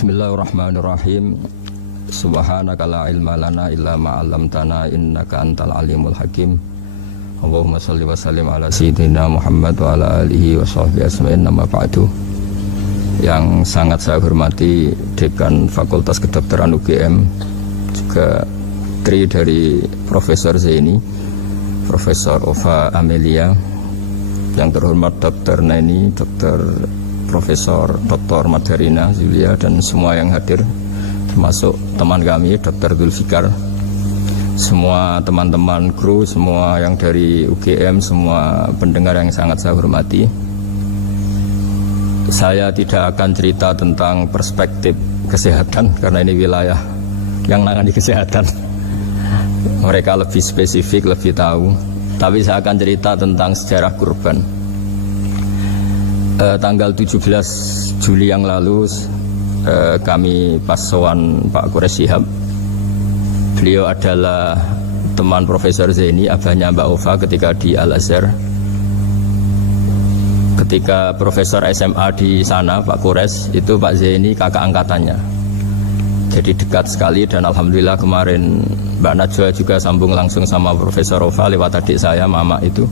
Bismillahirrahmanirrahim. Subhanaka la ilma lana illa ma 'allamtana innaka antal alimul hakim. Allahumma shalli wa sallim ala sayyidina Muhammad wa ala alihi wa sahbihi ajma'in. Amma ba'du. Yang sangat saya hormati Dekan Fakultas Kedokteran UGM, juga tri dari Profesor Zaini, Profesor Ova Amelia, yang terhormat Dr. Neni, Dr. Profesor Dr. Madharina Zulia, dan semua yang hadir, termasuk teman kami Dr. Zulfikar, semua teman-teman kru, semua yang dari UGM, semua pendengar yang sangat saya hormati. Saya tidak akan cerita tentang perspektif kesehatan karena ini wilayah yang nangani kesehatan. Mereka lebih spesifik, lebih tahu. Tapi saya akan cerita tentang sejarah kurban. Tanggal 17 Juli yang lalu kami pas sowan Pak Quraish Shihab. Beliau adalah teman Profesor Zaini, abahnya Mbak Ova ketika di Al-Azhar. Ketika Profesor SMA di sana, Pak Quraish, itu Pak Zaini kakak angkatannya. Jadi dekat sekali, dan alhamdulillah kemarin Mbak Najwa juga sambung langsung sama Profesor Ova lewat adik saya, Mama itu.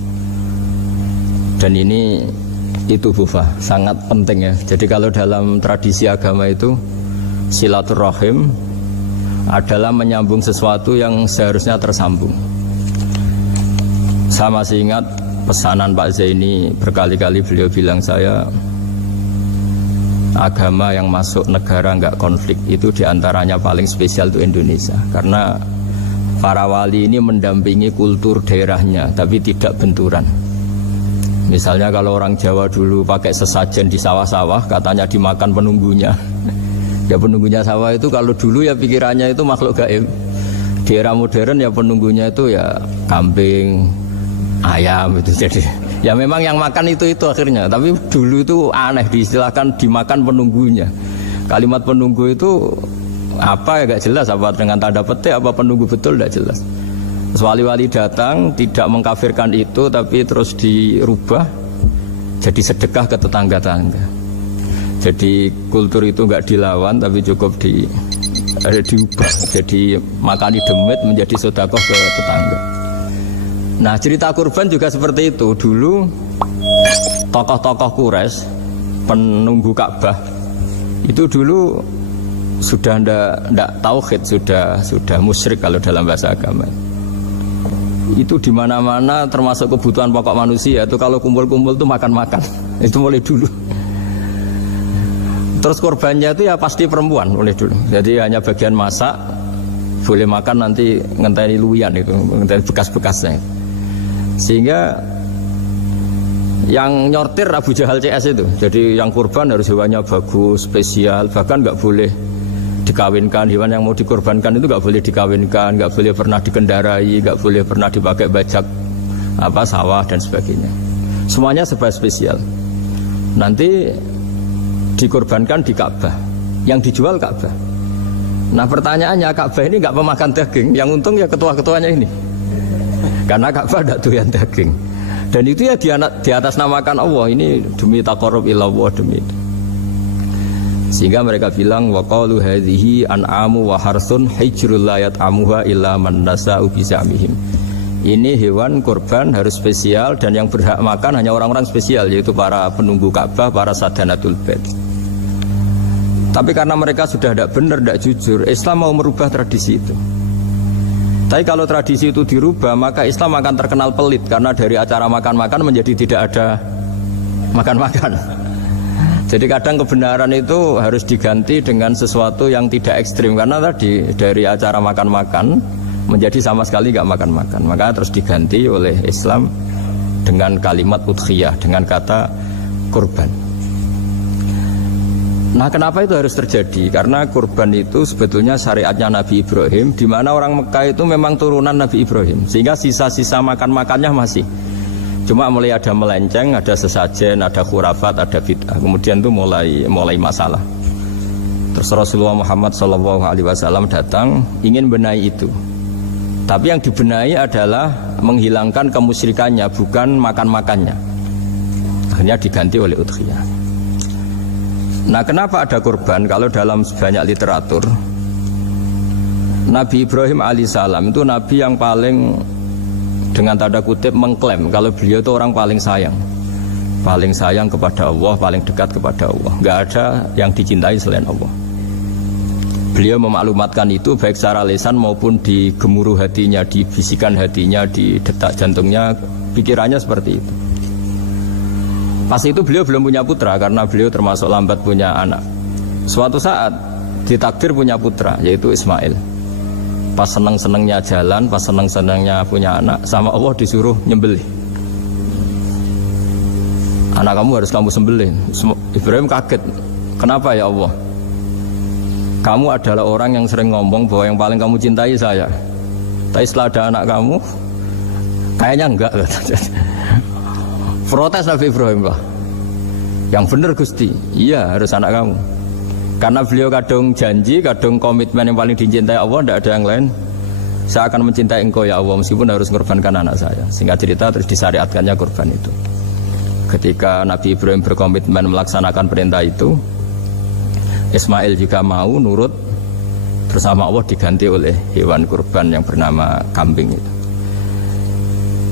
Dan ini itu Bufa, sangat penting ya. Jadi kalau dalam tradisi agama itu silaturahim adalah menyambung sesuatu yang seharusnya tersambung. Saya masih ingat pesanan Pak Zaini, berkali-kali beliau bilang saya, agama yang masuk negara nggak konflik itu diantaranya paling spesial itu Indonesia, karena para wali ini mendampingi kultur daerahnya tapi tidak benturan. Misalnya kalau orang Jawa dulu pakai sesajen di sawah-sawah, katanya dimakan penunggunya. Ya penunggunya sawah itu kalau dulu ya pikirannya itu makhluk gaib. Di era modern ya penunggunya itu ya kambing, ayam itu. Jadi ya memang yang makan itu akhirnya. Tapi dulu itu aneh, diistilahkan dimakan penunggunya. Kalimat penunggu itu apa ya gak jelas, apa dengan tanda petik, apa penunggu betul gak jelas. Wali-wali datang tidak mengkafirkan itu, tapi terus dirubah jadi sedekah ke tetangga-tangga. Jadi kultur itu nggak dilawan, tapi cukup diubah. Jadi makani demit menjadi sedekah ke tetangga. Nah cerita kurban juga seperti itu. Dulu tokoh-tokoh Quraisy, penunggu Ka'bah, itu dulu sudah ndak tauhid, sudah musyrik kalau dalam bahasa agama. Itu di mana-mana termasuk kebutuhan pokok manusia itu kalau kumpul-kumpul itu makan-makan. Itu mulai dulu. Terus korbannya itu ya pasti perempuan mulai dulu. Jadi hanya bagian masak, boleh makan nanti ngenteni luyan itu, ngenteni bekas-bekasnya. Sehingga yang nyortir Abu Jahal CS itu. Jadi yang kurban harus hewannya bagus, spesial, bahkan nggak boleh dikawinkan. Hewan yang mau dikorbankan itu nggak boleh dikawinkan, nggak boleh pernah dikendarai, nggak boleh pernah dipakai bajak sawah dan sebagainya. Semuanya serba spesial. Nanti dikorbankan di Ka'bah, yang dijual Ka'bah. Nah pertanyaannya, Ka'bah ini nggak pemakan daging, yang untung ya ketua-ketuanya ini, karena Ka'bah tidak doyan daging. Dan itu ya di atas namakan Allah, ini demi taqarrub ila Allah, demi itu. Sehingga mereka bilang waqalu hadhihi an'amu wa harsun hijrul la yat'amuha illa man nasa'u bi zamihim. Ini hewan kurban harus spesial dan yang berhak makan hanya orang-orang spesial, yaitu para penunggu Ka'bah, para sadanatul bait. Tapi karena mereka sudah tidak benar, tidak jujur, Islam mau merubah tradisi itu. Tapi kalau tradisi itu dirubah, maka Islam akan terkenal pelit, karena dari acara makan-makan menjadi tidak ada makan-makan. Jadi kadang kebenaran itu harus diganti dengan sesuatu yang tidak ekstrim, karena tadi dari acara makan-makan menjadi sama sekali nggak makan-makan. Maka terus diganti oleh Islam dengan kalimat udhiyah, dengan kata kurban. Nah kenapa itu harus terjadi? Karena kurban itu sebetulnya syariatnya Nabi Ibrahim, di mana orang Mekah itu memang turunan Nabi Ibrahim, sehingga sisa-sisa makan-makannya masih. Cuma mulai ada melenceng, ada sesajen, ada khurafat, ada bid'ah. Kemudian itu mulai masalah. Terus Rasulullah Muhammad SAW datang ingin benahi itu. Tapi yang dibenahi adalah menghilangkan kemusyrikannya, bukan makan-makannya. Akhirnya diganti oleh udhiyah. Nah, kenapa ada kurban? Kalau dalam banyak literatur, Nabi Ibrahim alaihissalam itu nabi yang paling, dengan tanda kutip, mengklaim kalau beliau itu orang paling sayang kepada Allah, paling dekat kepada Allah. Nggak ada yang dicintai selain Allah. Beliau memaklumatkan itu baik secara lisan maupun di gemuruh hatinya, di bisikan hatinya, di detak jantungnya, pikirannya seperti itu. Pas itu beliau belum punya putra karena beliau termasuk lambat punya anak. Suatu saat ditakdir punya putra, yaitu Ismail. Pas seneng-senengnya jalan, pas seneng-senengnya punya anak, sama Allah disuruh nyembelih. Anak kamu harus kamu sembelih. Ibrahim kaget. Kenapa ya Allah? Kamu adalah orang yang sering ngomong bahwa yang paling kamu cintai saya. Tapi setelah ada anak kamu, kayaknya enggak. Protes Nabi Ibrahim, Pak. Yang benar Gusti, iya harus anak kamu. Karena beliau kadung janji, kadung komitmen yang paling dicintai Allah, tidak ada yang lain. Saya akan mencintai engkau ya Allah, meskipun harus mengorbankan anak saya. Sehingga cerita terus disyariatkannya kurban itu. Ketika Nabi Ibrahim berkomitmen melaksanakan perintah itu, Ismail juga mau nurut, bersama Allah diganti oleh hewan kurban yang bernama kambing itu.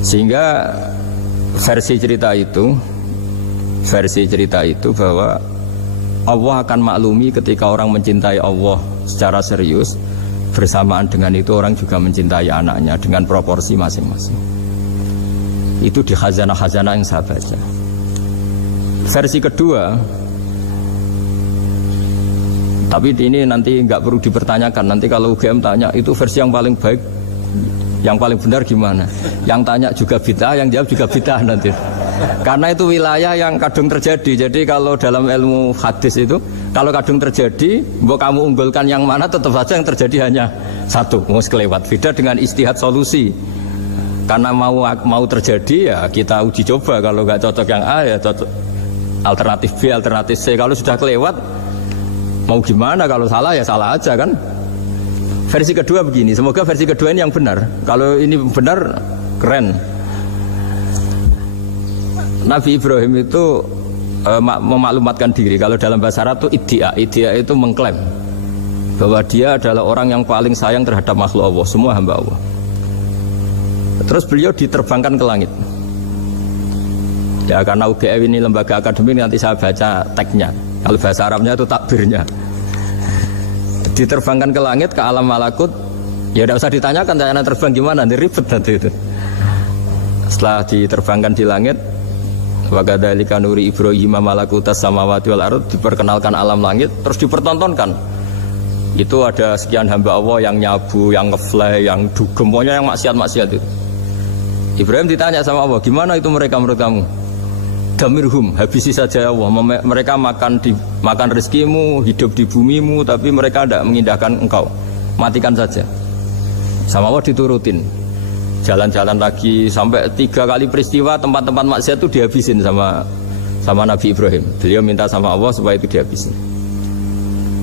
Sehingga versi cerita itu bahwa Allah akan maklumi ketika orang mencintai Allah secara serius, bersamaan dengan itu orang juga mencintai anaknya dengan proporsi masing-masing. Itu di khazanah-khazanah yang saya baca. Versi kedua, tapi ini nanti nggak perlu dipertanyakan. Nanti kalau UGM tanya itu versi yang paling baik, yang paling benar gimana? Yang tanya juga bid'ah, yang jawab juga bid'ah nanti. Karena itu wilayah yang kadung terjadi. Jadi kalau dalam ilmu hadis itu, kalau kadung terjadi, mau kamu unggulkan yang mana, tetap saja yang terjadi hanya satu, mau kelewat. Beda dengan istihad solusi. Karena mau terjadi ya kita uji coba. Kalau nggak cocok yang A ya cocok alternatif B, alternatif C. Kalau sudah kelewat, mau gimana? Kalau salah ya salah aja kan. Versi kedua begini, semoga versi kedua ini yang benar. Kalau ini benar, keren. Nabi Ibrahim itu memaklumatkan diri. Kalau dalam bahasa Arab itu iddia itu mengklaim bahwa dia adalah orang yang paling sayang terhadap makhluk Allah, semua hamba Allah. Terus beliau diterbangkan ke langit. Ya karena UGM ini lembaga akademik, nanti saya baca teksnya. Kalau bahasa Arabnya itu takbirnya. Diterbangkan ke langit, ke alam malakut. Ya tidak usah ditanyakan cara terbang gimana, nanti ribet nanti itu. Setelah diterbangkan di langit, wa kadzalika nuri Ibrahim malakutas samawati wal ardh, diperkenalkan alam langit, terus dipertontonkan. Itu ada sekian hamba Allah yang nyabu, yang ngefly, yang dugem, pokoknya yang maksiat-maksiat itu. Ibrahim ditanya sama Allah, gimana itu mereka menurut kamu? Damirhum, habisi saja ya Allah. Mereka makan rezekimu, hidup di bumimu, tapi mereka tidak mengindahkan engkau. Matikan saja. Sama Allah diturutin. Jalan-jalan lagi sampai 3 kali peristiwa tempat-tempat maksiat itu dihabisin sama Nabi Ibrahim. Beliau minta sama Allah supaya itu dihabisin.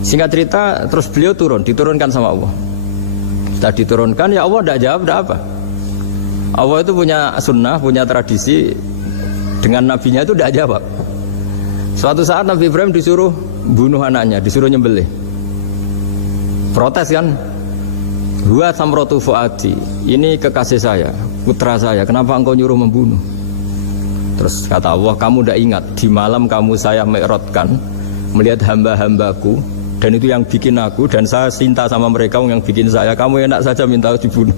Singkat cerita, terus beliau diturunkan sama Allah. Setelah diturunkan, ya Allah tidak jawab, tidak apa. Allah itu punya sunnah, punya tradisi. Dengan nabinya itu tidak jawab. Suatu saat Nabi Ibrahim disuruh bunuh anaknya, disuruh nyembelih. Protes kan? Huwa samratu fuadi, ini kekasih saya, putra saya, kenapa engkau nyuruh membunuh? Terus kata Allah, kamu tidak ingat di malam kamu saya mi'rajkan, melihat hamba-hambaku, dan itu yang bikin aku, dan saya cinta sama mereka yang bikin saya. Kamu enak saja minta dibunuh.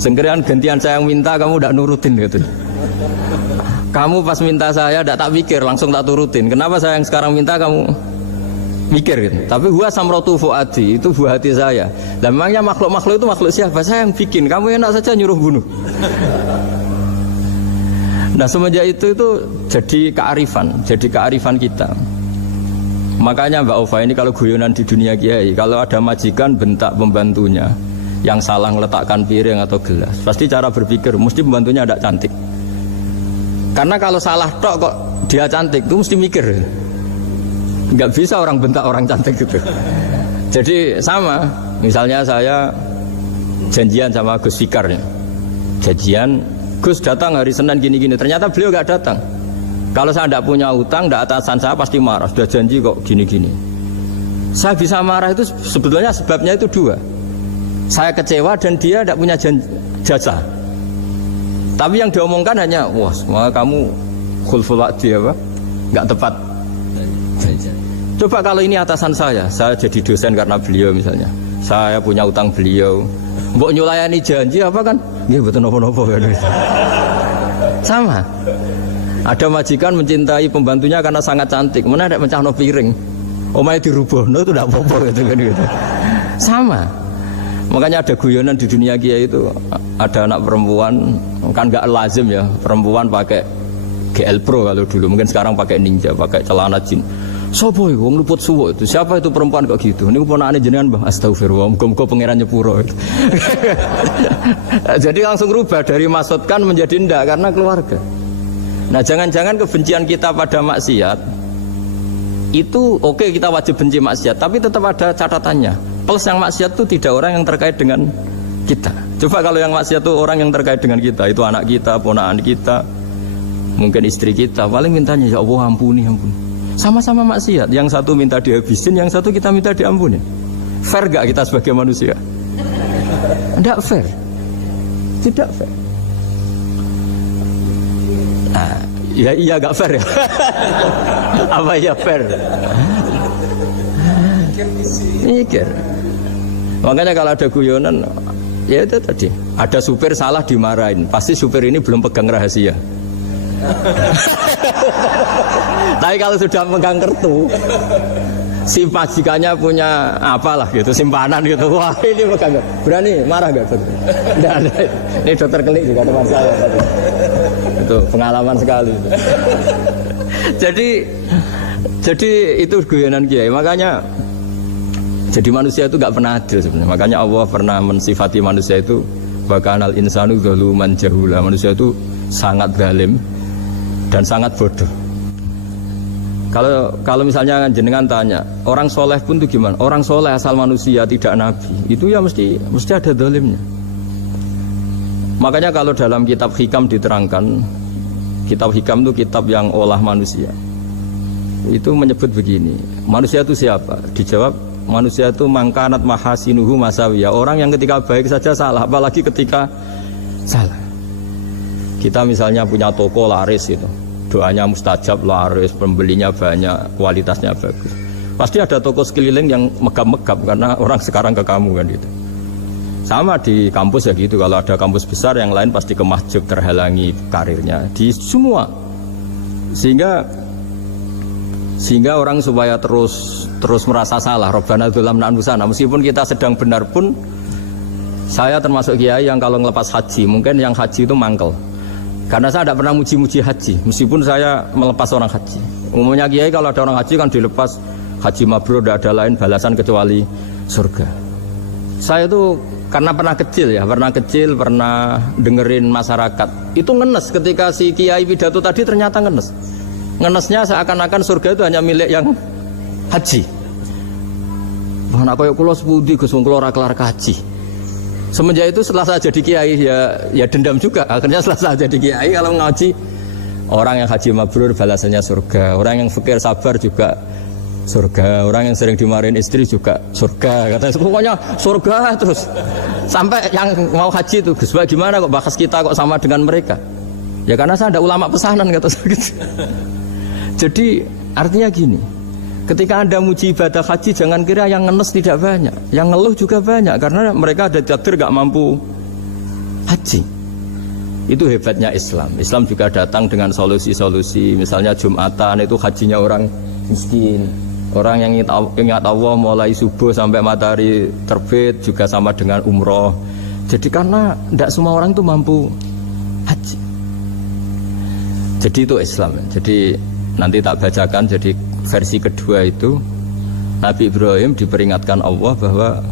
Sengkerian gantian saya yang minta, kamu tidak nurutin gitu. Kamu pas minta saya tidak tak pikir, langsung tak turutin. Kenapa saya yang sekarang minta kamu mikir gitu. Tapi huwa samratu fuadi, itu buah hati saya. Lah memangnya makhluk-makhluk itu makhluk siapa? Saya yang bikin. Kamu enak saja nyuruh bunuh. Nah semenjak itu jadi kearifan kita. Makanya Mbak Ova ini kalau guyonan di dunia kiai, kalau ada majikan bentak pembantunya yang salah meletakkan piring atau gelas, pasti cara berpikir mesti pembantunya tidak cantik. Karena kalau salah tok kok dia cantik, itu mesti mikir. Nggak bisa orang bentak orang cantik gitu. Jadi sama, misalnya saya janjian sama Gus Fikar ya. Janjian, Gus datang hari Senin gini-gini, ternyata beliau nggak datang. Kalau saya tidak punya utang, tidak atasan saya pasti marah. Sudah janji kok gini-gini. Saya bisa marah itu sebetulnya sebabnya itu dua. Saya kecewa dan dia tidak punya jasa. Tapi yang diomongkan hanya, wah, semua kamu khulful wa'di apa? Enggak tepat. Coba kalau ini atasan saya jadi dosen karena beliau misalnya. Saya punya utang beliau. Mbok nyulayani janji apa kan? Nggih mboten napa-napa kan. Sama. Ada majikan mencintai pembantunya karena sangat cantik, mana ada mencahno piring, omahe dirubuhno itu tidak apa-apa gitu kan gitu. Sama. Makanya ada guyonan di dunia kiai itu, ada anak perempuan kan nggak lazim ya perempuan pakai GL Pro kalau dulu, mungkin sekarang pakai Ninja, pakai celana jin. Sopo iku wong luput suwo itu? Siapa itu perempuan kok gitu? Niku ponakane jenengan Mbah. Astagfirullah, muga-muga pangeran nyepuro. Jadi langsung rubah dari maksudkan menjadi ndak karena keluarga. Nah, jangan-jangan kebencian kita pada maksiat itu oke, kita wajib benci maksiat, tapi tetap ada catatannya. Plus yang maksiat itu tidak orang yang terkait dengan kita. Coba kalau yang maksiat itu orang yang terkait dengan kita, itu anak kita, ponakan kita, mungkin istri kita, paling mintanya ya Allah ampuni, ampuni. Sama-sama maksiat, yang satu minta dihabisin, yang satu kita minta diampuni. Fair gak kita sebagai manusia? Tidak fair. Tidak fair. Nah, ya iya gak fair ya. Apa ya fair? Mikir. Makanya kalau ada guyonan, ya itu tadi. Ada supir salah dimarahin, pasti supir ini belum pegang rahasia. Tapi kalau sudah pegang kartu, si majikannya punya apalah gitu, simpanan gitu. Wah ini pegang, berani marah gak? Tidak ada. Ini dokter Kelik juga teman saya. Itu pengalaman sekali. Jadi itu guyonan kiai. Makanya jadi manusia itu nggak pernah adil sebenarnya. Makanya Allah pernah mensifati manusia itu bakanal insanu zaluman jahula. Manusia itu sangat zalim dan sangat bodoh. Kalau misalnya jenengan tanya orang soleh pun itu gimana? Orang soleh asal manusia tidak nabi itu ya mesti ada zalimnya. Makanya kalau dalam kitab hikam diterangkan, kitab hikam itu kitab yang olah manusia. Itu menyebut begini, manusia itu siapa? Dijawab, manusia itu mangkanat mahasinuhu masawiyah. Orang yang ketika baik saja salah, apalagi ketika salah. Kita misalnya punya toko laris itu, doanya mustajab, laris, pembelinya banyak, kualitasnya bagus. Pasti ada toko sekeliling yang megap-megap karena orang sekarang ke kamu kan gitu. Sama di kampus ya gitu, kalau ada kampus besar yang lain pasti kemahjub, terhalangi karirnya di semua. Sehingga orang supaya terus merasa salah, Rabbana dzulamna anfusana, meskipun kita sedang benar pun. Saya termasuk kiai yang kalau ngelepas haji, mungkin yang haji itu mangkel. Karena saya tidak pernah muji-muji haji, meskipun saya melepas orang haji. Umumnya kiai kalau ada orang haji kan dilepas haji mabrur, tidak ada lain balasan kecuali surga. Saya itu karena pernah kecil, pernah dengerin masyarakat. Itu ngenes ketika si kiai pidato tadi ternyata ngenes. Ngenesnya seakan-akan surga itu hanya milik yang haji. Wah, nak koyo kula sepundi Gus wong kula ora kelar kaji. Semenjak itu setelah saya jadi kiai ya dendam juga. Akhirnya setelah saya jadi kiai kalau ngaji orang yang haji mabrur balasannya surga, orang yang fakir sabar juga surga, orang yang sering dimarahin istri juga surga. Katanya pokoknya surga terus. Sampai yang mau haji itu Gus, gimana kok bahas kita kok sama dengan mereka? Ya karena saya ada ulama pesanan kata saya gitu. Jadi artinya gini, ketika Anda muji ibadah haji jangan kira yang ngenes tidak banyak, yang ngeluh juga banyak karena mereka ada takdir gak mampu haji. Itu hebatnya Islam. Islam juga datang dengan solusi-solusi. Misalnya Jumatan itu hajinya orang miskin, orang yang ingat Allah mulai subuh sampai matahari terbit juga sama dengan umroh. Jadi karena tidak semua orang itu mampu haji. Jadi itu Islam. Jadi nanti tak bacakan, jadi versi kedua itu Nabi Ibrahim diperingatkan Allah bahwa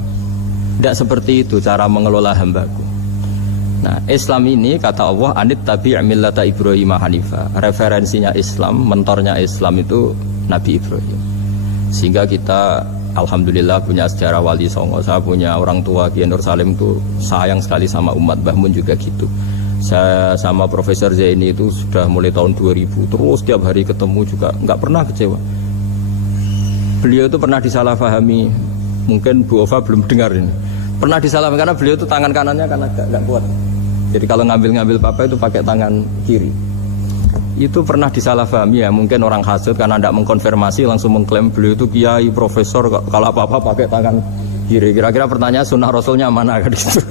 tidak seperti itu cara mengelola hambaku. Nah, Islam ini kata Allah anit tabi' millata Ibrahim hanifa. Referensinya Islam, mentornya Islam itu Nabi Ibrahim. Sehingga kita alhamdulillah punya sejarah wali songo. Saya punya orang tua Kiai Nur Salim itu sayang sekali sama umat, Mbah Mun juga gitu. Saya sama Profesor Zaini itu sudah mulai tahun 2000, terus tiap hari ketemu juga nggak pernah kecewa. Beliau itu pernah disalahpahami, mungkin Bu Ova belum dengar ini. Pernah disalahpahami karena beliau itu tangan kanannya kan agak nggak kuat. Jadi kalau ngambil papa itu pakai tangan kiri. Itu pernah disalahpahami ya, mungkin orang hasud karena tidak mengkonfirmasi langsung mengklaim beliau itu kiai profesor, kalau apa-apa pakai tangan kiri. Kira-kira pertanyaan sunnah rasulnya mana kan gitu.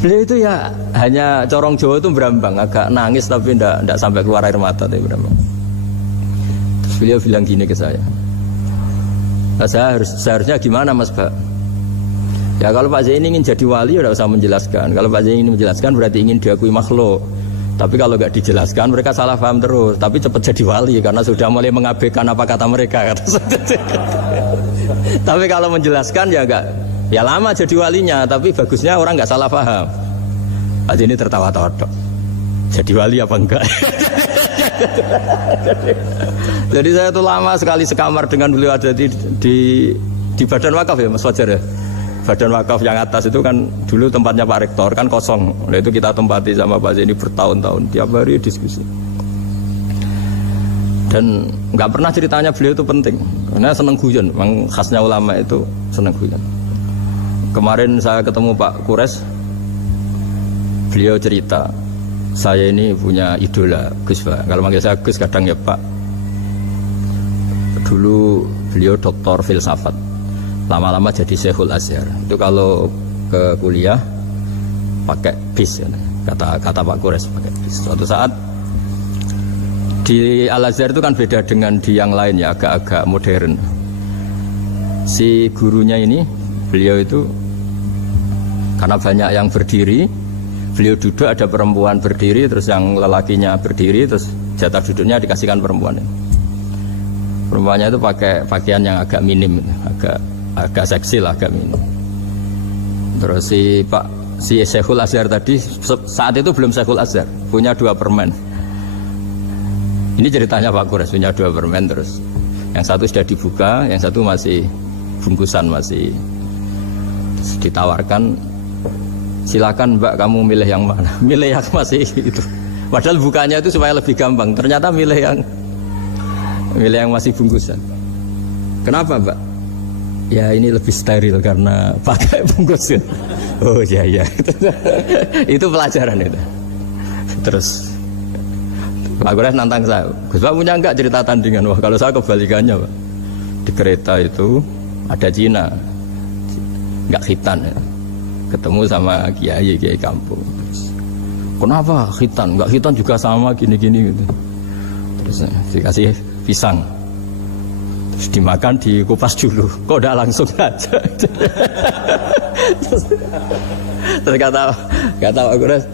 Beliau itu ya hanya corong Jawa itu berambang, agak nangis tapi tidak sampai keluar air mata tapi berambang. Terus beliau bilang gini ke saya, nah, seharusnya gimana Mas Pak? Ya kalau Pak Zaini ingin jadi wali ya tidak usah menjelaskan. Kalau Pak Zaini ingin menjelaskan berarti ingin diakui makhluk. Tapi kalau nggak dijelaskan mereka salah paham terus. Tapi cepat jadi wali karena sudah mulai mengabaikan apa kata mereka. Tapi kalau menjelaskan ya enggak, ya lama jadi walinya. Tapi bagusnya orang nggak salah paham. Pak Zaini tertawa-tawa dok. Jadi wali apa enggak? Jadi saya tuh lama sekali sekamar dengan beliau ada di Badan Wakaf ya Mas Fajar ya. Badan Wakaf yang atas itu kan dulu tempatnya Pak Rektor kan kosong. Nah itu kita tempati sama Pak Zaini bertahun-tahun tiap hari diskusi. Dan nggak pernah ceritanya beliau itu penting karena seneng guyon. Memang khasnya ulama itu seneng guyon. Kemarin saya ketemu Pak Kures, beliau cerita saya ini punya idola Gus Pak. Kalau manggil saya Gus kadang ya Pak. Dulu beliau doktor filsafat. Lama-lama jadi Syekhul Azhar. Itu kalau ke kuliah pakai bis ya. Kata Pak Kures pakai bis. Suatu saat di Al Azhar itu kan beda dengan di yang lain ya, agak-agak modern. Si gurunya ini, beliau itu karena banyak yang berdiri, beliau duduk ada perempuan berdiri, terus yang lelakinya berdiri, terus jatah duduknya dikasihkan perempuan. Perempuannya itu pakai pakaian yang agak minim, agak seksi lah, agak minim. Terus si Syekhul Azhar tadi saat itu belum Syekhul Azhar, punya 2 permen. Ini ceritanya Pak Kures punya 2 permen, terus yang satu sudah dibuka, yang satu masih bungkusan, masih ditawarkan. Silakan Mbak kamu milih yang mana? Milih yang masih itu. Padahal bukanya itu supaya lebih gampang. Ternyata milih yang masih bungkusan. Kenapa Mbak? Ya ini lebih steril karena pakai bungkusan. Oh iya. Itu pelajaran itu. Terus Pak Kures nantang saya, Gus Pak punya enggak cerita tandingan? Wah kalau saya kebalikannya Pak. Di kereta itu ada Cina, enggak khitan ya. Ketemu sama kiai kampung. Terus, kenapa khitan? Enggak khitan juga sama gini-gini gitu. Terus dikasih pisang. Terus dimakan, dikupas dulu. Kok udah langsung aja. Terus kata Pak Kures,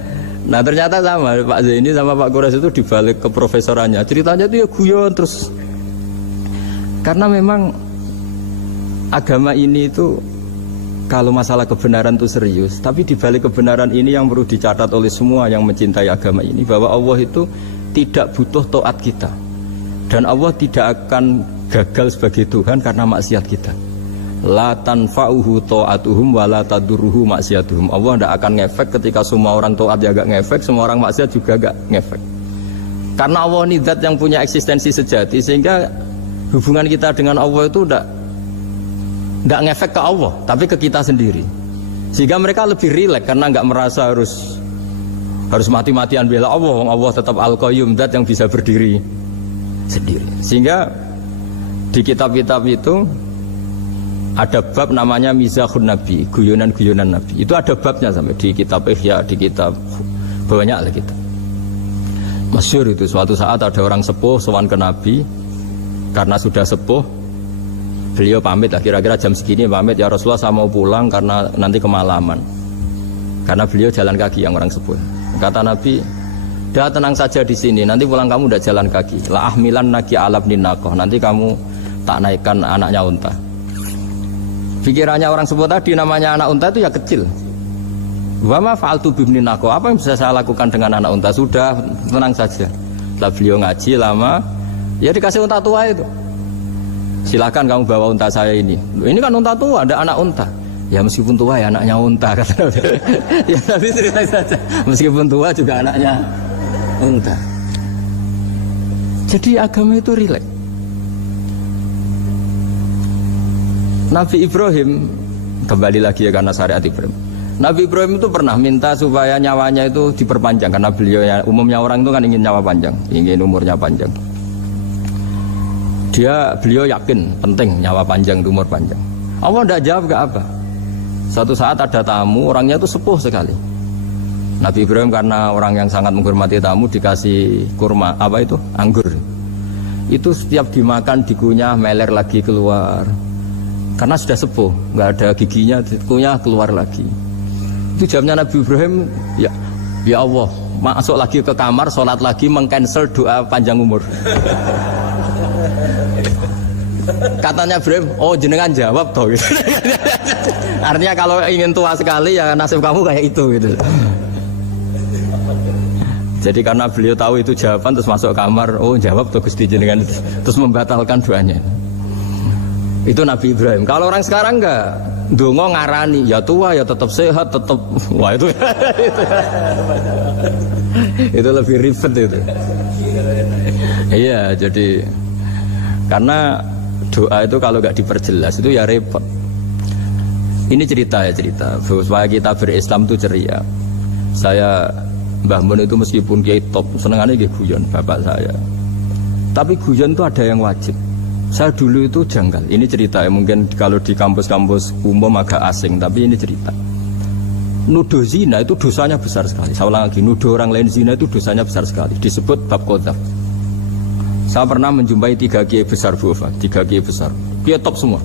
nah ternyata sama Pak Zaini sama Pak Kures itu dibalik ke profesorannya. Ceritanya itu ya guyon terus. Karena memang agama ini itu kalau masalah kebenaran itu serius, tapi dibalik kebenaran ini yang perlu dicatat oleh semua yang mencintai agama ini, bahwa Allah itu tidak butuh taat kita. Dan Allah tidak akan gagal sebagai Tuhan karena maksiat kita. La tanfa'uhu ta'atuhum wa la tadurruhu maksiatuhum. Allah tidak akan ngefek ketika semua orang taat ya gak ngefek, semua orang maksiat juga gak ngefek. Karena Allah ini zat yang punya eksistensi sejati, sehingga hubungan kita dengan Allah itu tidak ngefek ke Allah, tapi ke kita sendiri. Sehingga mereka lebih rileks karena nggak merasa harus mati-matian bela Allah. Allah tetap Al-Qayyum, zat yang bisa berdiri sendiri. Sehingga di kitab-kitab itu ada bab namanya Mizahun Nabi, guyonan-guyonan Nabi. Itu ada babnya sampai di kitab Ihya, di kitab banyak lah kita. Masyhur itu suatu saat ada orang sepuh sowan ke Nabi karena sudah sepuh. Beliau pamit lah, kira-kira jam segini pamit, ya Rasulullah saya mau pulang karena nanti kemalaman. Karena beliau jalan kaki yang orang sepuh. Kata Nabi, dah tenang saja di sini, nanti pulang kamu udah jalan kaki. La ahmilan naki alab ninakoh, nanti kamu tak naikkan anaknya unta. Pikirannya orang sepuh tadi namanya anak unta itu ya kecil. Wa ma fa'altu bibni naqo, apa yang bisa saya lakukan dengan anak unta? Sudah, tenang saja. Setelah beliau ngaji lama, ya dikasih unta tua itu. Silakan kamu bawa unta saya ini. Ini kan unta tua, ada anak unta. Ya meskipun tua ya anaknya unta kata Nabi. Ya Nabi cerita saja. Meskipun tua juga anaknya unta. Jadi agama itu rileks. Nabi Ibrahim kembali lagi ya karena syariat Ibrahim. Nabi Ibrahim itu pernah minta supaya nyawanya itu diperpanjang karena beliau ya, umumnya orang itu kan ingin nyawa panjang, ingin umurnya panjang. Beliau yakin penting nyawa panjang, umur panjang. Allah tidak jawab ke apa. Suatu saat ada tamu, orangnya itu sepuh sekali. Nabi Ibrahim karena orang yang sangat menghormati tamu dikasih kurma, apa itu? Anggur. Itu setiap dimakan dikunyah meler lagi keluar. Karena sudah sepuh, nggak ada giginya, dikunyah keluar lagi. Itu jawabnya Nabi Ibrahim, ya Allah, masuk lagi ke kamar, sholat lagi, mengcancel doa panjang umur. Katanya Ibrahim, oh jenengan jawab toh. Gitu. Artinya kalau ingin tua sekali ya nasib kamu kayak itu gitu. Jadi karena beliau tahu itu jawaban terus masuk kamar, oh jawab tuh Gusti jenengan, terus membatalkan doanya. Itu Nabi Ibrahim. Kalau orang sekarang enggak, dongo ngarani, ya tua ya tetap sehat, tetap wah itu itu lebih ribet itu. Iya, jadi karena doa itu kalau enggak diperjelas itu ya repot. Ini cerita supaya kita berislam itu ceria. Saya Mbah Mun itu meskipun kiai top, senengannya nggih guyon bapak saya. Tapi guyon itu ada yang wajib. Saya dulu itu janggal. Ini cerita ya, mungkin kalau di kampus-kampus umum agak asing, tapi ini cerita. Nuduh zina itu dosanya besar sekali. Saya ulang lagi, nuduh orang lain zina itu dosanya besar sekali. Disebut bab qadzaf. Saya pernah menjumpai 3 kiai besar Bu Eva, 3 kiai besar. Kiai top semua.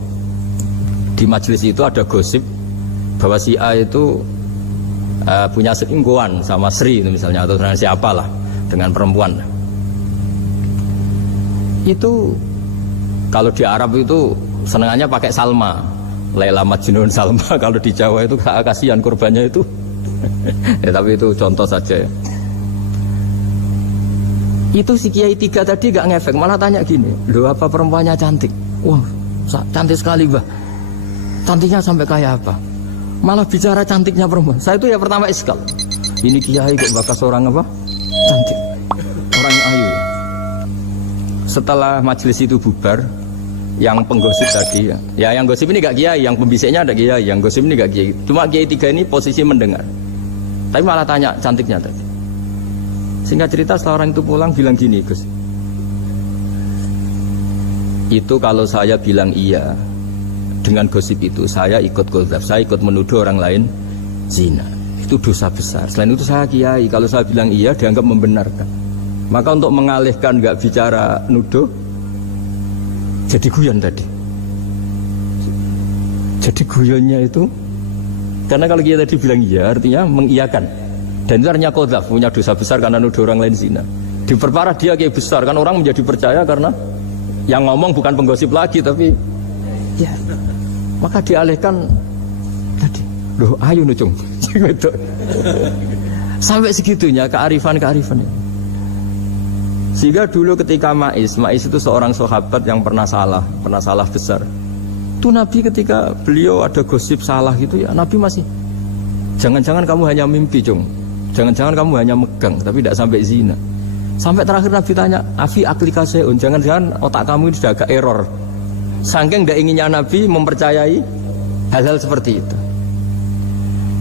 Di majelis itu ada gosip bahwa si A itu punya selingkuhan sama Sri itu misalnya, atau dengan siapalah, dengan perempuan. Itu kalau di Arab itu senengannya pakai Salma, Laila Majnun Salma. Kalau di Jawa itu kasihan korbannya itu. Ya, tapi itu contoh saja ya. Itu si Kiai 3 tadi gak ngefek, malah tanya gini, loh apa perempuannya cantik? Wah cantik sekali Mbah. Cantiknya sampai kayak apa? Malah bicara cantiknya perempuan. Saya itu ya pertama iskal. Ini Kiai kok bakas orang apa? Cantik. Orangnya ayu ya. Setelah majelis itu bubar, yang penggosip tadi ya yang gosip ini gak kiai, yang pembisiknya ada kiai, yang gosip ini gak kiai. Cuma kiai 3 ini posisi mendengar. Tapi malah tanya cantiknya tadi. Singkat cerita setelah orang itu pulang bilang gini, Gus. Itu kalau saya bilang iya dengan gosip itu, saya ikut qadzaf, saya ikut menuduh orang lain zina. Itu dosa besar. Selain itu saya kiai, kalau saya bilang iya dianggap membenarkan. Maka untuk mengalihkan nggak bicara nuduh, jadi guyon tadi. Jadi guyonnya itu, karena kalau kita tadi bilang iya, artinya mengiyakan. Dan itu artinya qadzaf, punya dosa besar karena nuduh orang lain zina. Diperparah dia kayak besar, kan orang menjadi percaya karena yang ngomong bukan penggosip lagi, tapi ya. Maka dialihkan tadi, loh ayo nucung. Sampai segitunya kearifan ini. Sehingga dulu ketika Ma'is itu seorang sahabat yang pernah salah besar. Itu Nabi ketika beliau ada gosip salah gitu ya, Nabi masih jangan-jangan kamu hanya mimpi, Cung. Jangan-jangan kamu hanya megang tapi tidak sampai zina. Sampai terakhir Nabi tanya, "Afi aklika seun, jangan-jangan otak kamu ini sudah agak error." Saking tidak inginnya Nabi mempercayai hal-hal seperti itu.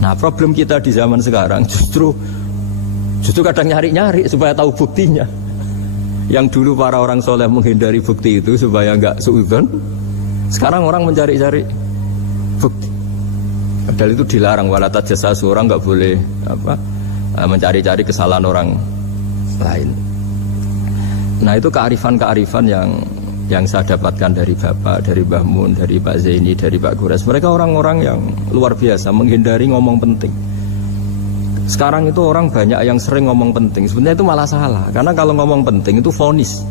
Nah, problem kita di zaman sekarang justru kadang nyari-nyari supaya tahu buktinya. Yang dulu para orang soleh menghindari bukti itu supaya enggak suudzon, sekarang orang mencari-cari bukti. Padahal itu dilarang, wala tajassasu, orang enggak boleh mencari-cari kesalahan orang lain. Nah, itu kearifan-kearifan yang saya dapatkan dari Bapak, dari Mbah Mun, dari Pak Zaini, dari Pak Gures. Mereka orang-orang yang luar biasa menghindari ngomong penting. Sekarang itu orang banyak yang sering ngomong penting. Sebenarnya itu malah salah. Karena kalau ngomong penting itu vonis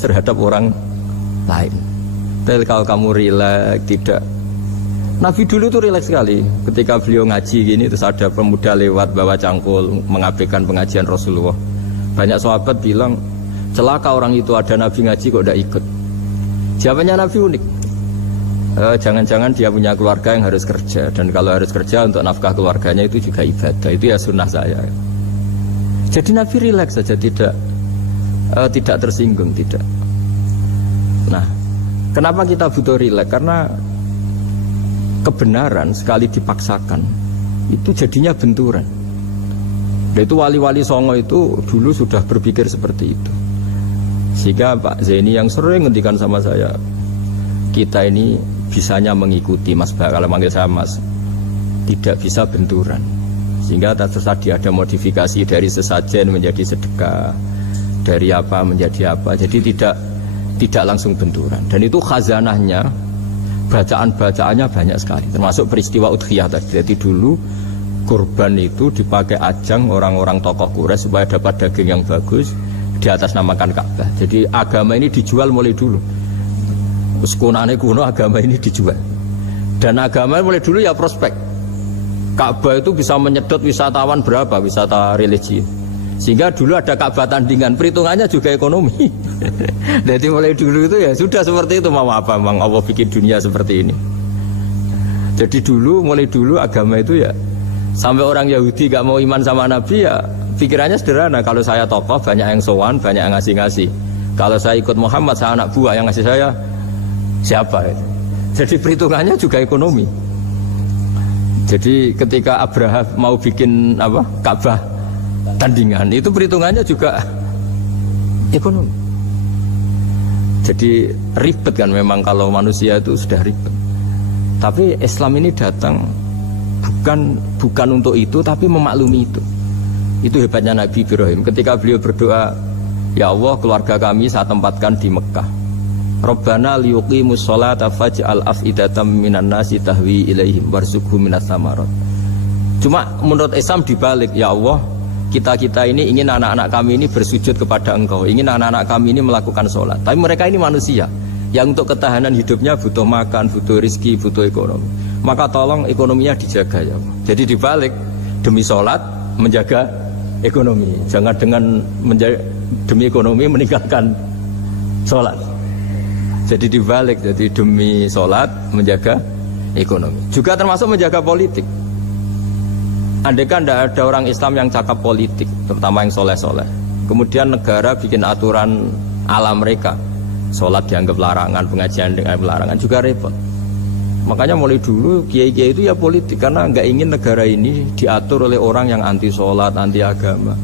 terhadap orang lain. Tapi kalau kamu rileks, tidak. Nabi dulu itu rileks sekali. Ketika beliau ngaji gini, terus ada pemuda lewat bawa cangkul mengabaikan pengajian Rasulullah. Banyak sahabat bilang, celaka orang itu, ada Nabi ngaji kok tidak ikut. Jawabannya Nabi unik. Jangan-jangan dia punya keluarga yang harus kerja, dan kalau harus kerja untuk nafkah keluarganya itu juga ibadah. Itu ya sunnah saya. Jadi Nabi rileks saja, tidak tersinggung, tidak. Nah, kenapa kita butuh rileks? Karena kebenaran sekali dipaksakan itu jadinya benturan. Dan itu wali-wali Songo itu dulu sudah berpikir seperti itu. Sehingga Pak Zaini yang sering ngendikan sama saya, kita ini bisanya mengikuti Mas Bah, kalau manggil saya Mas, tidak bisa benturan. Sehingga tadi ada modifikasi dari sesajen menjadi sedekah, dari apa menjadi apa. Jadi tidak langsung benturan. Dan itu khazanahnya, bacaan-bacaannya banyak sekali, termasuk peristiwa Udhiyah tadi. Jadi dulu kurban itu dipakai ajang orang-orang tokoh Quraisy supaya dapat daging yang bagus, di atas namakan Ka'bah. Jadi agama ini dijual mulai dulu. Sekunane kuno agama ini dijual. Dan agama mulai dulu ya prospek. Ka'bah itu bisa menyedot wisatawan berapa, wisata religi. Sehingga dulu ada Ka'bah tandingan, perhitungannya juga ekonomi. Jadi mulai dulu itu ya sudah seperti itu, mau apa memang Allah bikin dunia seperti ini. Jadi dulu, mulai dulu agama itu ya, sampai orang Yahudi gak mau iman sama Nabi ya pikirannya sederhana, kalau saya tokoh banyak yang sowan, banyak yang ngasih-ngasih. Kalau saya ikut Muhammad, saya anak buah, yang ngasih saya siapa itu? Jadi perhitungannya juga ekonomi. Jadi ketika Abraham mau bikin apa Ka'bah tandingan, itu perhitungannya juga ekonomi. Jadi ribet kan memang kalau manusia itu sudah ribet. Tapi Islam ini datang bukan untuk itu, tapi memaklumi itu. Itu hebatnya Nabi Ibrahim. Ketika beliau berdoa, ya Allah, keluarga kami saya tempatkan di Mekah. Rabbana liyuqimus sholata faj'al af'idatam minan nasi tahwi ilaihim warzuqhum minas samarat. Cuma menurut Islam dibalik, ya Allah, kita ini ingin anak-anak kami ini bersujud kepada Engkau, ingin anak-anak kami ini melakukan sholat. Tapi mereka ini manusia yang untuk ketahanan hidupnya butuh makan, butuh rizki, butuh ekonomi. Maka tolong ekonominya dijaga ya Allah. Jadi dibalik, demi sholat menjaga ekonomi. Jangan dengan demi ekonomi meninggalkan sholat. Jadi dibalik, jadi demi sholat menjaga ekonomi. Juga termasuk menjaga politik. Andai kan tidak ada orang Islam yang cakap politik, terutama yang soleh-soleh, kemudian negara bikin aturan ala mereka, sholat dianggap larangan, pengajian dengan larangan, juga repot. Makanya mulai dulu kiai-kiai itu ya politik, karena nggak ingin negara ini diatur oleh orang yang anti sholat, anti agama.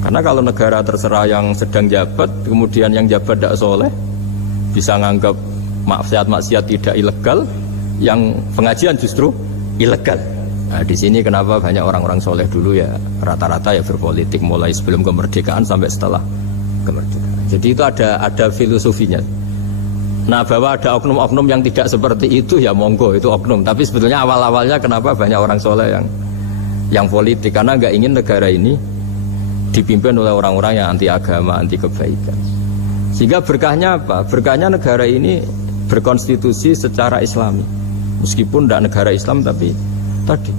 Karena kalau negara terserah yang sedang jabat, kemudian yang jabat tidak soleh, bisa nganggap maksiat-maksiat tidak ilegal, yang pengajian justru ilegal. Nah, di sini kenapa banyak orang-orang soleh dulu ya rata-rata ya berpolitik mulai sebelum kemerdekaan sampai setelah kemerdekaan. Jadi itu ada filosofinya. Nah, bahwa ada oknum-oknum yang tidak seperti itu ya monggo, itu oknum. Tapi sebetulnya awal-awalnya kenapa banyak orang soleh yang politik, karena nggak ingin negara ini dipimpin oleh orang-orang yang anti agama, anti kebaikan. Sehingga berkahnya apa? Berkahnya negara ini berkonstitusi secara Islami. Meskipun tidak negara Islam, tapi tadi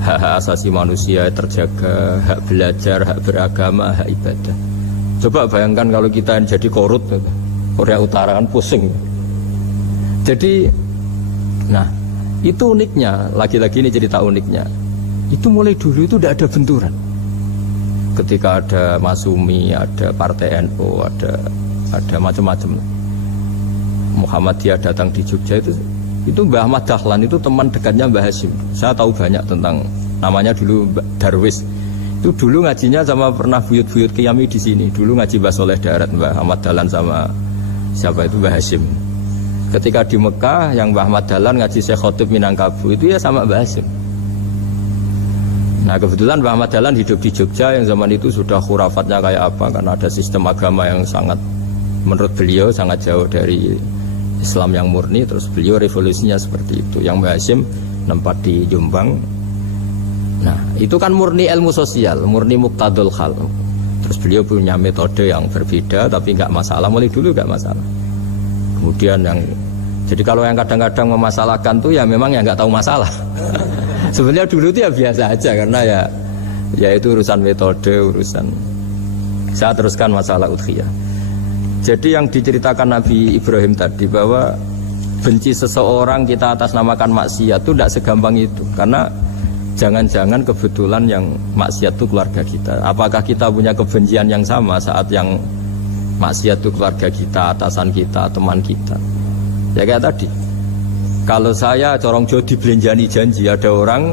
hak asasi manusia terjaga, hak belajar, hak beragama, hak ibadah. Coba bayangkan kalau kita jadi korut, Korea Utara kan pusing. Jadi, nah itu uniknya, lagi-lagi ini cerita uniknya. Itu mulai dulu itu tidak ada benturan. Ketika ada Masumi, ada Partai NU, ada macam-macam. Muhammadiyah datang di Jogja itu Mbah Ahmad Dahlan itu teman dekatnya Mbah Hasyim. Saya tahu banyak tentang, namanya dulu Darwis. Itu dulu ngajinya sama pernah buyut-buyut Qiyami di sini. Dulu ngaji Mbah Soleh Darat, Mbah Ahmad Dahlan sama siapa itu Mbah Hasyim. Ketika di Mekah yang Mbah Ahmad Dahlan ngaji Syekh Khotib Minangkabau itu ya sama Mbah Hasyim. Nah kebetulan Mbah Ahmad Dahlan hidup di Jogja yang zaman itu sudah khurafatnya kayak apa, karena ada sistem agama yang sangat, menurut beliau sangat jauh dari Islam yang murni. Terus beliau revolusinya seperti itu. Yang Mbah Hasyim nempat di Jombang. Nah itu kan murni ilmu sosial, murni muqtadul khal. Terus beliau punya metode yang berbeda, tapi nggak masalah, mulai dulu nggak masalah. Kemudian yang, jadi kalau yang kadang-kadang memasalahkan tuh ya memang yang nggak tahu masalah. Sebenarnya dulu itu ya biasa aja, karena ya itu urusan metode, urusan. Saya teruskan masalah udhiyah. Jadi yang diceritakan Nabi Ibrahim tadi, bahwa benci seseorang kita atas namakan maksiat itu tidak segampang itu. Karena jangan-jangan kebetulan yang maksiat itu keluarga kita. Apakah kita punya kebencian yang sama saat yang maksiat itu keluarga kita, atasan kita, teman kita? Ya kayak tadi, kalau saya corong jodi belenjani janji, ada orang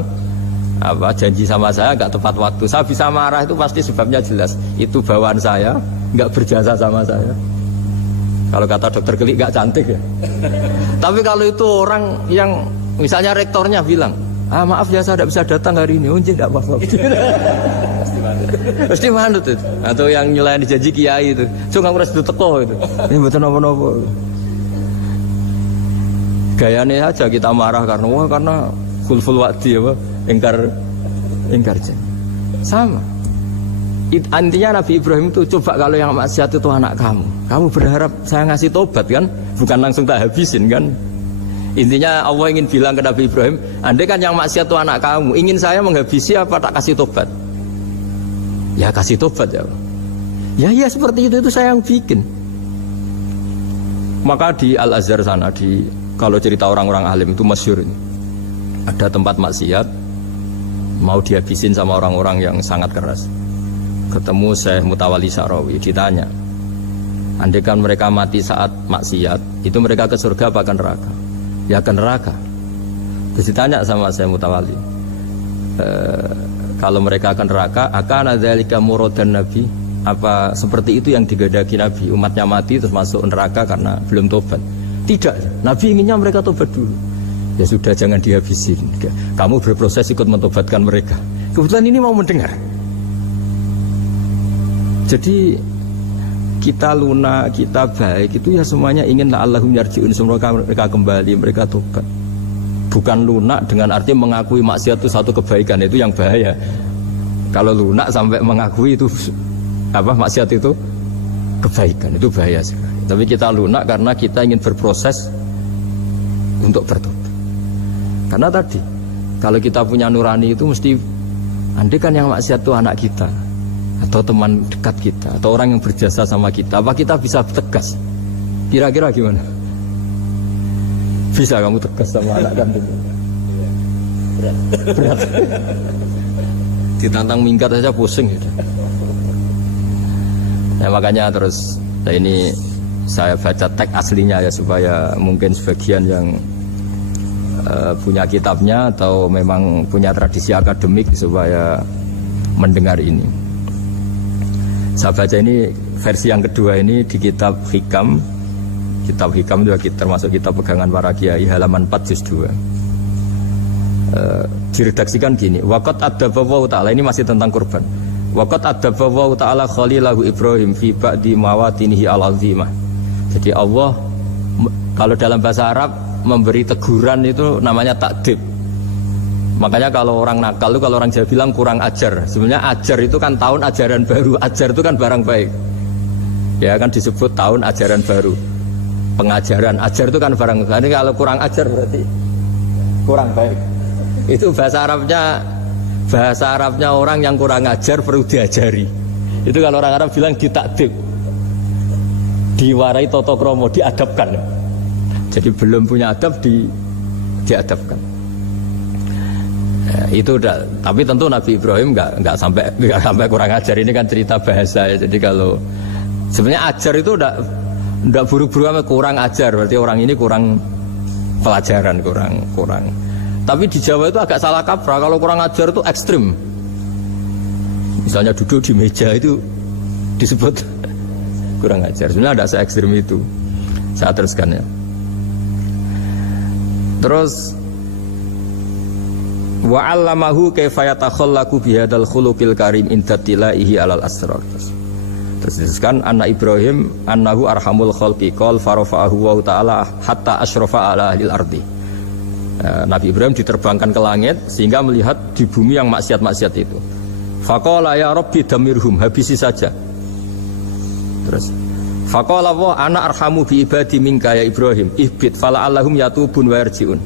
janji sama saya nggak tepat waktu, saya bisa marah, itu pasti sebabnya jelas. Itu bawaan saya nggak berjasa sama saya. Kalau kata dokter Kelik nggak cantik ya. Tapi kalau itu orang yang misalnya rektornya bilang, maaf ya saya tidak bisa datang hari ini, tidak apa-apa. Pasti manut itu. Atau yang nyelain janji kiai itu, cuma ngurus itu teko itu. Ini betul apa-apa. Gayanya aja kita marah karena khulful wa'di apa, ingkar janji. Sama. Intinya Nabi Ibrahim itu, coba kalau yang maksiat itu anak kamu berharap saya ngasih tobat kan, bukan langsung tak habisin kan. Intinya Allah ingin bilang ke Nabi Ibrahim, andai kan yang maksiat itu anak kamu, ingin saya menghabisi apa tak kasih tobat? Ya kasih tobat ya. Ya seperti itu saya yang bikin. Maka di Al-Azhar sana, kalau cerita orang-orang alim itu masyhur ini, ada tempat maksiat mau dihabisin sama orang-orang yang sangat keras. Ketemu Syekh Mutawalli Sa'rawi, ditanya, andai kan mereka mati saat maksiat, itu mereka ke surga apa ke neraka? Ya ke neraka. Terus ditanya sama Syekh Mutawalli, kalau mereka ke neraka, akan adzalika muradan Nabi? Apa seperti itu yang digedaki Nabi, umatnya mati terus masuk neraka karena belum tobat? Tidak, Nabi inginnya mereka tobat dulu. Ya sudah, jangan dihabisin, kamu berproses ikut mentobatkan mereka. Kebetulan ini mau mendengar. Jadi kita lunak, kita baik itu ya semuanya ingin la'allahum yarji'un, semoga mereka kembali, mereka tobat. Bukan lunak dengan arti mengakui maksiat itu satu kebaikan, itu yang bahaya. Kalau lunak sampai mengakui itu maksiat itu kebaikan, itu bahaya sekali. Tapi kita lunak karena kita ingin berproses untuk bertobat. Karena tadi, kalau kita punya nurani itu mesti, andai kan yang maksiat itu anak kita, atau teman dekat kita, atau orang yang berjasa sama kita, apa kita bisa tegas? Kira-kira gimana? Bisa kamu tegas sama anak kandung? Berat. Ditantang minggat saja pusing gitu. Nah, makanya terus ini saya baca teks aslinya ya, supaya mungkin sebagian yang punya kitabnya atau memang punya tradisi akademik supaya mendengar ini. Saya baca ini versi yang kedua ini di kitab Hikam. Kitab Hikam itu termasuk kitab pegangan para kiai, halaman 4 juz 2. Diredaksikan gini, waqat adzaballahu ta'ala, ini masih tentang kurban. Waqat adzaballahu ta'ala khalilahu Ibrahim fi ba'di mawatinihi al-azimah. Jadi Allah kalau dalam bahasa Arab memberi teguran itu namanya takdib. Makanya kalau orang nakal itu, kalau orang Jawa bilang kurang ajar. Sebenarnya ajar itu kan tahun ajaran baru. Ajar itu kan barang baik. Ya kan disebut tahun ajaran baru. Pengajaran, ajar itu kan barang baik. Ini kalau kurang ajar berarti kurang baik. Itu bahasa Arabnya orang yang kurang ajar perlu diajari. Itu kalau orang Arab bilang ditakdib, diwarai toto kromo, diadabkan. Jadi belum punya adab diadabkan. Ya, itu udah, tapi tentu Nabi Ibrahim nggak sampai kurang ajar. Ini kan cerita bahasa ya. Jadi kalau sebenarnya ajar itu udah buru-buru sama kurang ajar, berarti orang ini kurang pelajaran, kurang. Tapi di Jawa itu agak salah kaprah. Kalau kurang ajar itu ekstrim. Misalnya duduk di meja itu disebut kurang ajar. Sebenarnya ada se-ekstrim itu. Saya teruskan ya. Terus wa 'allamahu kaifa yatakhallaqu bihadzal khuluqil karim inda tilaihi alal asrar. Terus disebutkan anak Ibrahim annahu arhamul khalqi qal farafa'ahu wa ta'ala hatta asyrafa ala ahlil ardi. Nabi Ibrahim diterbangkan ke langit sehingga melihat di bumi yang maksiat-maksiat itu. Faqala ya rabbi damirhum, habisi saja. Terus faqala wa ana arhamu bi ibadi minka ya Ibrahim ihbit fala'allahum yatubun wa yarji'un.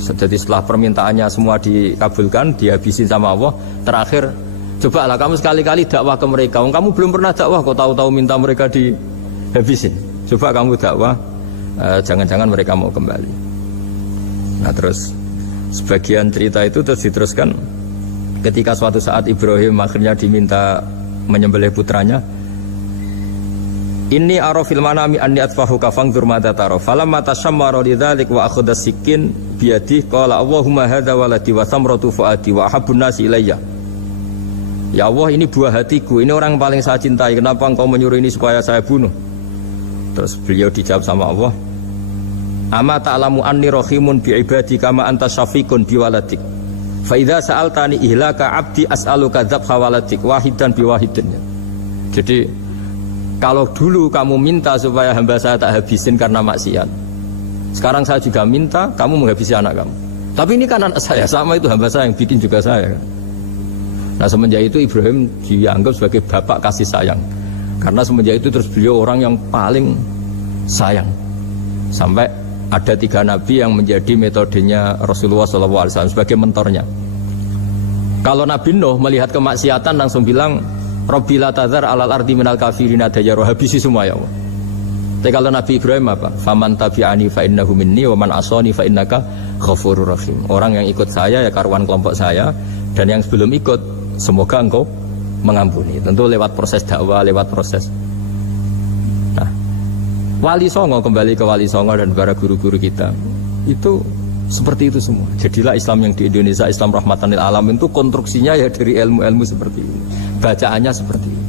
Jadi setelah permintaannya semua dikabulkan, dihabisin sama Allah, terakhir cobalah kamu sekali-kali dakwah ke mereka. Kamu belum pernah dakwah kok tahu-tahu minta mereka dihabisin. Coba kamu dakwah jangan-jangan mereka mau kembali. Nah terus sebagian cerita itu terus diteruskan ketika suatu saat Ibrahim akhirnya diminta menyembelih putranya. Inni ara fil manami anni atfahuka fangdur madza tara falamma tashammara lidzalik wa akhadha sikin biyadihi qala Allahumma hadza waladi wa samratu fuadi wa ahabbun nasi ilayya. Ya Allah, ini buah hatiku, ini orang paling saya cintai, kenapa engkau menyuruh ini supaya saya bunuh? Terus beliau dijawab sama Allah, ama ta'lamu anni rahimun bi ibadi kama anta syafiqun bi waladik fa idza sa'altani ihlaka abdi as'aluka dzabha waladik wahidan bi wahidin. Jadi kalau dulu kamu minta supaya hamba saya tak habisin karena maksiat, sekarang saya juga minta kamu menghabisi anak kamu. Tapi ini kan anak saya, sama itu hamba saya yang bikin juga saya. Nah semenjak itu Ibrahim dianggap sebagai bapak kasih sayang. Karena semenjak itu terus beliau orang yang paling sayang. Sampai ada 3 nabi yang menjadi metodenya Rasulullah SAW sebagai mentornya. Kalau Nabi Nuh melihat kemaksiatan langsung bilang, Rabbi la tadzar alal ardi minal kafirina dayyaru, habisi semua ya Allah. Tapi kalau Nabi Ibrahim apa? Faman tabi'ani fa innahu minni wa man asani fa innaka ghafurur rahim. Orang yang ikut saya ya karuan kelompok saya, dan yang sebelum ikut semoga engkau mengampuni. Tentu lewat proses dakwah, lewat proses. Nah, Wali Songo, kembali ke Wali Songo dan para guru-guru kita, itu seperti itu semua. Jadilah Islam yang di Indonesia, Islam rahmatan lil alamin, itu konstruksinya ya dari ilmu-ilmu seperti ini, bacaannya seperti ini.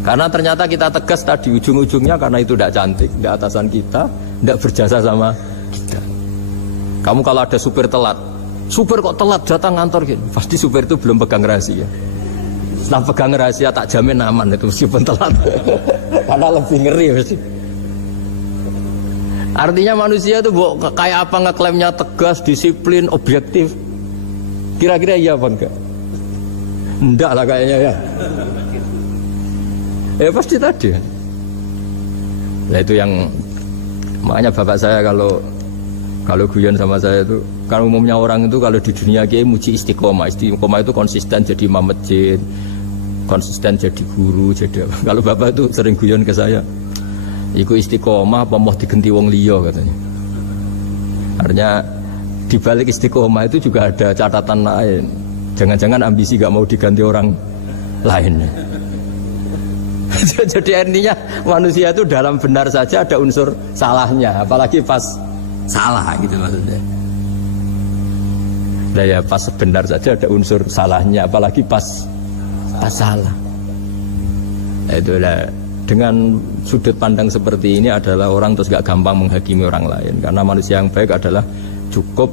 Karena ternyata kita tegas tadi ujung-ujungnya karena itu tidak cantik, tidak atasan kita, tidak berjasa sama kita. Kamu kalau ada supir telat, supir kok telat datang kantor gini, pasti supir itu belum pegang rahasia. Setelah pegang rahasia tak jamin aman itu meskipun telat. Karena lebih ngeri mesti. Artinya manusia itu kayak apa ngeklaimnya tegas, disiplin, objektif. Kira-kira iya apa enggak? Enggak lah kayaknya ya. Ya pasti tadi. Nah itu yang makanya bapak saya kalau guyon sama saya itu, kan umumnya orang itu kalau di dunia kiai muji istiqomah. Istiqomah itu konsisten jadi imam masjid, konsisten jadi guru, jadi apa. Kalau bapak itu sering guyon ke saya, iku istiqomah apa mau digenti wong liya katanya. Artinya di balik istiqomah itu juga ada catatan lain. Jangan-jangan ambisi gak mau diganti orang lain. Jadi artinya manusia itu dalam benar saja ada unsur salahnya, apalagi pas salah gitu maksudnya. Nah ya pas benar saja ada unsur salahnya, apalagi pas salah. Nah, itulah dengan sudut pandang seperti ini adalah orang terus gak gampang menghakimi orang lain. Karena manusia yang baik adalah cukup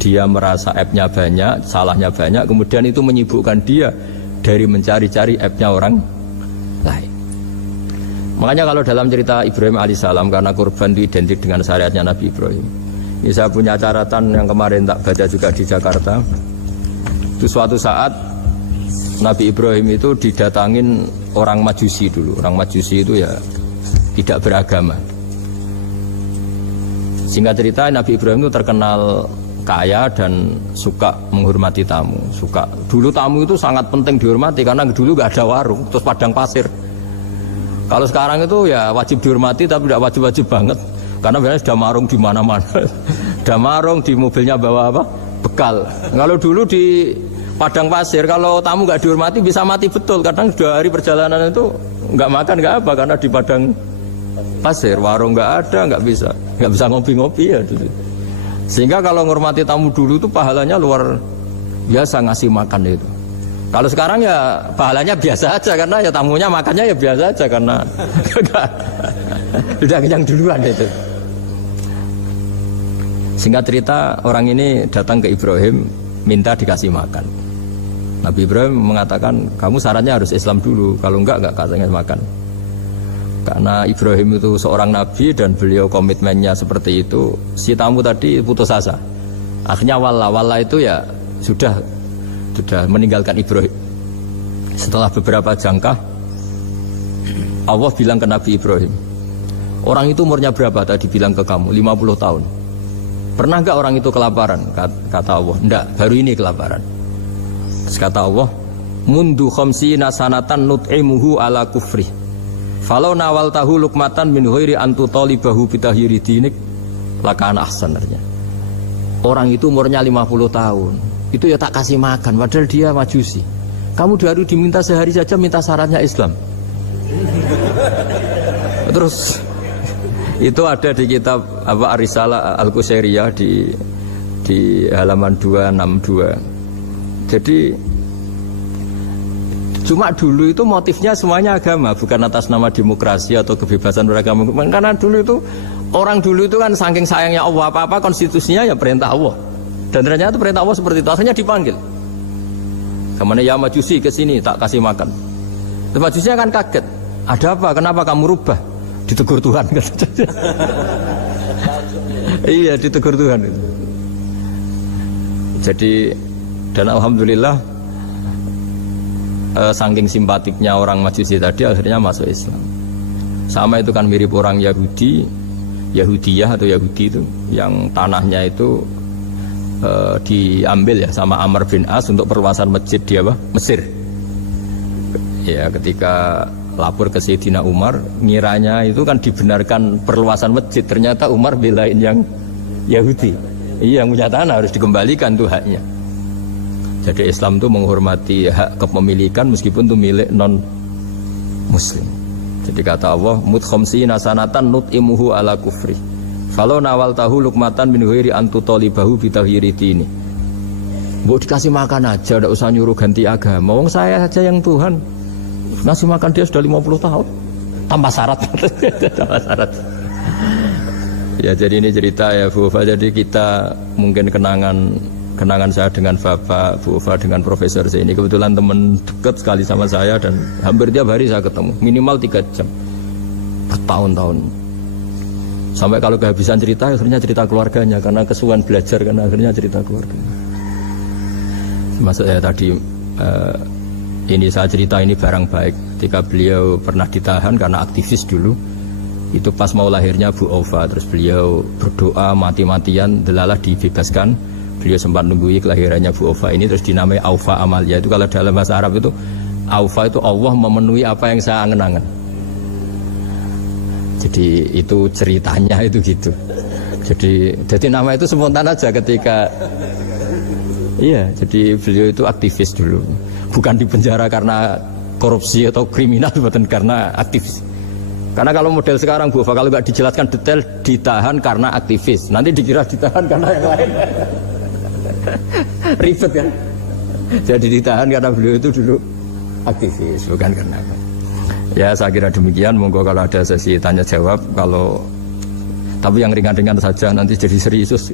dia merasa aibnya banyak, salahnya banyak, kemudian itu menyibukkan dia dari mencari-cari aibnya orang lain. Makanya kalau dalam cerita Ibrahim alaihissalam, karena kurban itu identik dengan syariatnya Nabi Ibrahim. Ini saya punya catatan yang kemarin tak baca juga di Jakarta. Itu suatu saat Nabi Ibrahim itu didatangin orang Majusi dulu. Orang Majusi itu ya tidak beragama. Singkat cerita Nabi Ibrahim itu terkenal kaya dan suka menghormati tamu. Suka. Dulu tamu itu sangat penting dihormati karena dulu gak ada warung, terus padang pasir. Kalau sekarang itu ya wajib dihormati tapi tidak wajib-wajib banget. Karena biasanya sudah marung di mana-mana. Sudah marung di mobilnya bawa apa? Bekal. Kalau dulu di padang pasir kalau tamu nggak dihormati bisa mati betul. Kadang sudah hari perjalanan itu nggak makan nggak apa karena di padang pasir warung nggak ada, nggak bisa ngopi-ngopi ya. Sehingga kalau menghormati tamu dulu itu pahalanya luar biasa ngasih makan itu. Kalau sekarang ya pahalanya biasa aja karena ya tamunya makannya ya biasa aja karena udah kenyang duluan itu. Singkat cerita orang ini datang ke Ibrahim minta dikasih makan. Nabi Ibrahim mengatakan kamu syaratnya harus Islam dulu, kalau enggak kasih makan. Karena Ibrahim itu seorang nabi dan beliau komitmennya seperti itu, si tamu tadi putus asa. Akhirnya wala itu ya sudah meninggalkan Ibrahim. Setelah beberapa jangkah Allah bilang ke Nabi Ibrahim, orang itu umurnya berapa tadi bilang ke kamu? 50 tahun. Pernah enggak orang itu kelaparan? Kata Allah, enggak, baru ini kelaparan. Terus kata Allah, mundu khamsina sanatan nut'imuhu ala kufri. Falau nawal tahu lukmatan min ghairi antu talibahu bitahiri dinik lakana ahsan artinya. Orang itu umurnya 50 tahun. Itu ya tak kasih makan padahal dia majusi. Kamu baru diminta sehari saja minta syaratnya Islam. Terus itu ada di kitab apa Ar-Risalah Al-Qusairiyah di halaman 262. Jadi cuma dulu itu motifnya semuanya agama, bukan atas nama demokrasi atau kebebasan beragama. Karena dulu itu orang dulu itu kan saking sayangnya Allah, apa-apa konstitusinya ya perintah Allah. Dan ternyata perintah Allah seperti itu, akhirnya dipanggil. Kemana ya majusi ke sini tak kasih makan. Terus majusinya kan kaget. Ada apa? Kenapa kamu rubah? Ditegur Tuhan. Iya, ditegur Tuhan. Jadi dan alhamdulillah saking simpatiknya orang Majusi tadi akhirnya masuk Islam. Sama itu kan mirip orang Yahudiyah atau Yahudi itu yang tanahnya itu diambil ya sama Amr bin As untuk perluasan masjid di Mesir. Ya ketika lapor ke Sayyidina Umar, ngiranya itu kan dibenarkan perluasan masjid, ternyata Umar belain yang Yahudi. Iya, yang punya tanah harus dikembalikan tuh haknya. Jadi Islam itu menghormati hak kepemilikan meskipun itu milik non muslim. Jadi kata Allah, mut khamsina sanatan nut'imuhu ala kufri. Falau nawal tahu lukmatan min ghairi antu talibahu bitahiri dini. Mbok dikasih makan aja, enggak usah nyuruh ganti agama. Wong saya saja yang Tuhan ngasih makan dia sudah 50 tahun. Tanpa syarat. Tanpa syarat. Ya jadi ini cerita ya Bu Ufa. Jadi kita mungkin kenangan saya dengan Bapak, Bu Ufa dengan Profesor ini kebetulan teman dekat sekali sama saya dan hampir tiap hari saya ketemu minimal 3 jam bertahun-tahun sampai kalau kehabisan cerita akhirnya cerita keluarganya karena kesuwan belajar karena akhirnya cerita keluarga. Maksud saya tadi ini saya cerita ini barang baik ketika beliau pernah ditahan karena aktivis dulu itu pas mau lahirnya Bu Ufa terus beliau berdoa mati-matian delalah dibebaskan. Beliau sempat nunggui kelahirannya Bu Ufa ini terus dinamai Aufa Amalia. Itu kalau dalam bahasa Arab itu Aufa itu Allah memenuhi apa yang saya angen-angen. Jadi itu ceritanya itu gitu. Jadi nama itu spontan aja ketika iya, jadi beliau itu aktivis dulu. Bukan di penjara karena korupsi atau kriminal, bukan karena aktivis. Karena kalau model sekarang Bu Ufa kalau nggak dijelaskan detail ditahan karena aktivis. Nanti dikira ditahan karena yang lain. Ribet kan? Jadi ditahan karena beliau itu dulu aktivis, bukan karena apa. Ya saya kira demikian. Monggo kalau ada sesi tanya jawab, kalau tapi yang ringan-ringan saja nanti jadi serius.